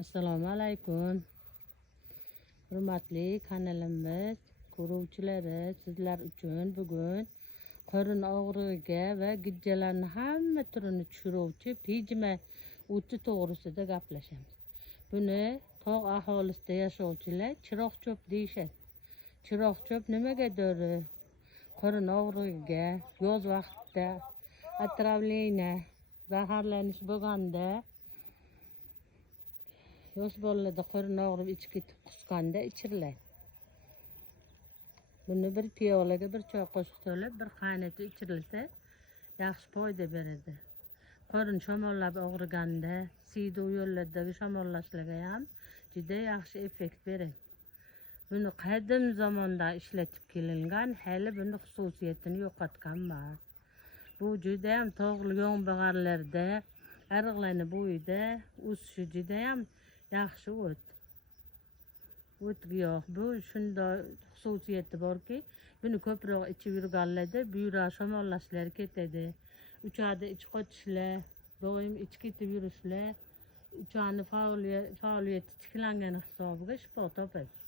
Assalomu alaykum. Hurmatli kanalimiz ko'ruvchilari, sizlar uchun bugun qorin og'rig'iga va gijjalarni hamma turini tushiruvchi pejma o'ti to'g'risida gaplashamiz. Buni tog' aholisida yashovchilar chiroqcho'p deyishadi. Chiroqcho'p nimagadir qorin og'rig'iga yoz vaqtida otravleniya, zaharlanish bo'lganda, yosh bolalarda qorin og'rib ichi ketib qusganda ichiriladi. Buni bir piyolaga bir choy qoshiq solib, bir qaynatib ichirilsa yaxshi foyda beradi. Qorin shamollab og'riganda, siydik yo'llardagi shamollashlarga ham juda yaxshi effekt beradi. Buni qadim zamonda ishlatib kelingan, hali buni xususiyatini yo'qotgan emas. Bu juda ham tog'li yomg'irlarda, ariqlarning bo'yida o'sishi juda ham yaxshi o't giyoh. Bu shunday xususiyati borki, buni ko'proq ichib yurganlarda buyrak shamollashlar ketadi. Uchada ich qotishlar, doim ich ketib yurishlar, uchani faoliyati tiklangani hisobiga shifo topadi.